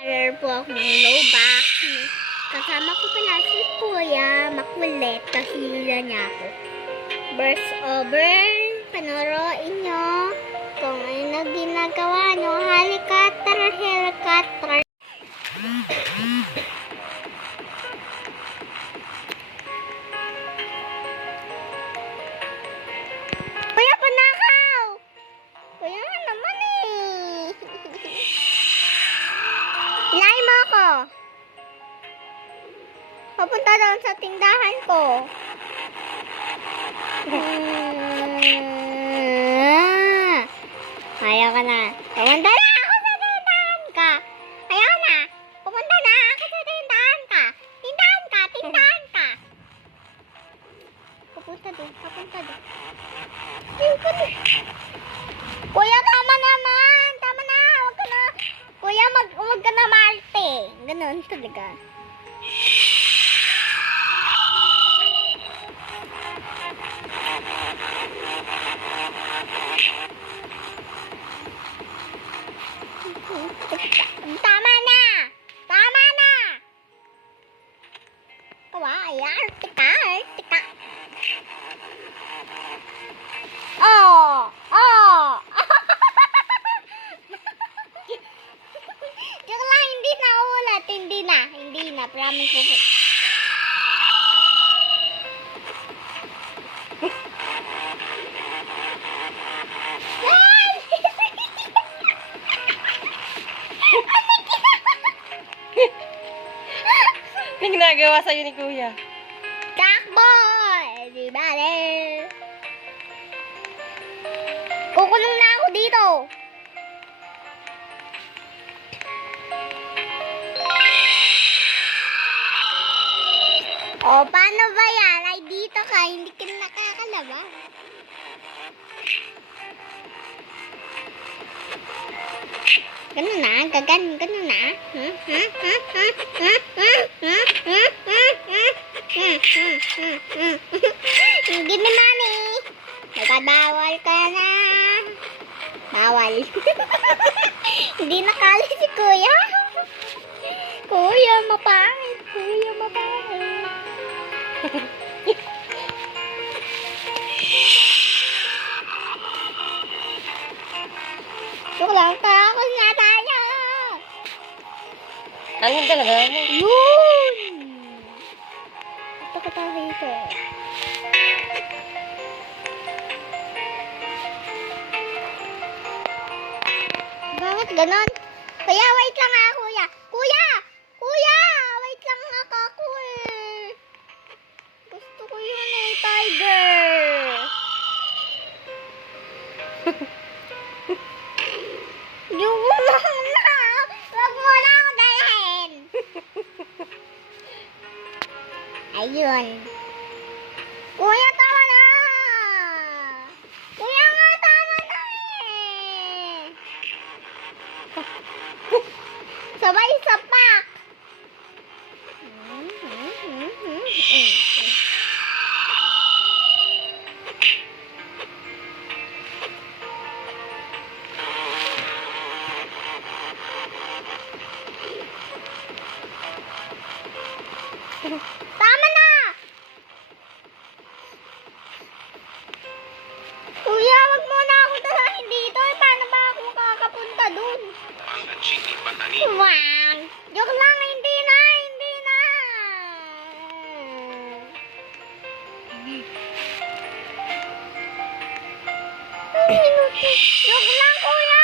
Order po ako ng low back. Kasama ko pala si Kuya Makulit. Kahila niya ako. Burst over. Panuroin nyo kung ano ginagawa nyo. Helicopter, helicopter. Kuya, panakaw! Kuya nga naman eh. Ilahin mo ako. Papunta doon sa tindahan ko. Ayaw ka na. Pumunta na ako sa tindahan ka. Ayaw na. Pumunta na ako sa tindahan ka. Tindahan ka, tindahan ka. Pupunta doon, pupunta doon. Kuya, tama naman. Tama na. Huwag ka na. Kuya, huwag ka na maarte. Ganun talaga. Tama na. Tama na. Kawaii, artika, artika. Oh, oh. Joke lang, hindi na ulat. Hindi na. Promise po. Ano ginagawa sa'yo ni Kuya? Takbo! Everybody! Kukulong na ako dito! O, paano ba yan? Ay, dito ka. Hindi ka nakakalabas. Ganun na, ganun na. Hindi ni Mami. Nagkabawal ka na. Bawal. Hindi nakali si Kuya. Kuya, mapangit. Kuya, mapangit. Joke lang, takot nga tayo. Ano talaga? Yun! Ito ka tayo dito. Bakit ganon? Kuya, wait lang ha, Kuya. Kuya! Kuya! Wait lang ha, kako eh. Gusto ko yun eh, tiger. Yung na! Wag mo na ako dalhin! Ayun. Kuya, tama na! Kuya nga, tama na eh! Sabay sapak! Tama na! Kuya, wag mo na ako dalahin dito. Eh, paano ba ako makakapunta dun? Wang! Joke lang, hindi na, hindi na! Joke lang, Kuya,